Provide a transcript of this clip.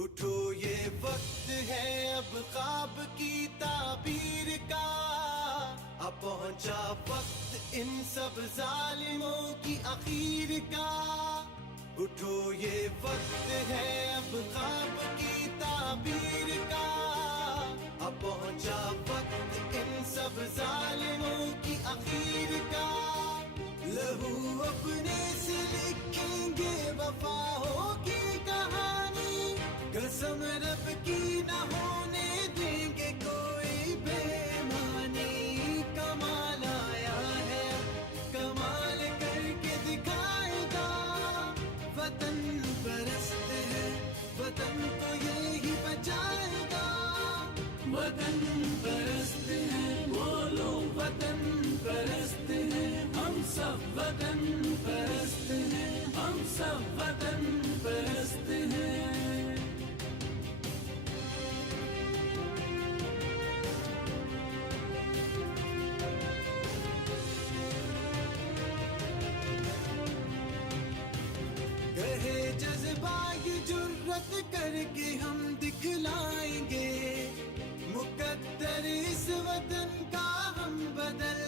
उठो ये वक्त है अब ख्वाब की ताबीर का, अब पहुंचा वक्त इन सब जालिमों की आखिर का। उठो ये वक्त है अब ख्वाब की ताबीर का, अब पहुंचा वक्त इन सब जालिमों की आखिर का। लहू अपने से लिखेंगे वफाओं की कहानी, कसम रब की न होने देंगे कोई बेईमानी। कमाल आया है कमाल करके दिखाएगा, वतन परस्त है वतन को यही बचाएगा। वतन परस्त है वो लोग वतन परस्त है, हम सब वतन परस्त हैं, हम सब वतन परस्त हैं। कहे जज्बा की जुर्रत करके हम दिखलाएंगे, मुकद्दर इस वतन का हम बदल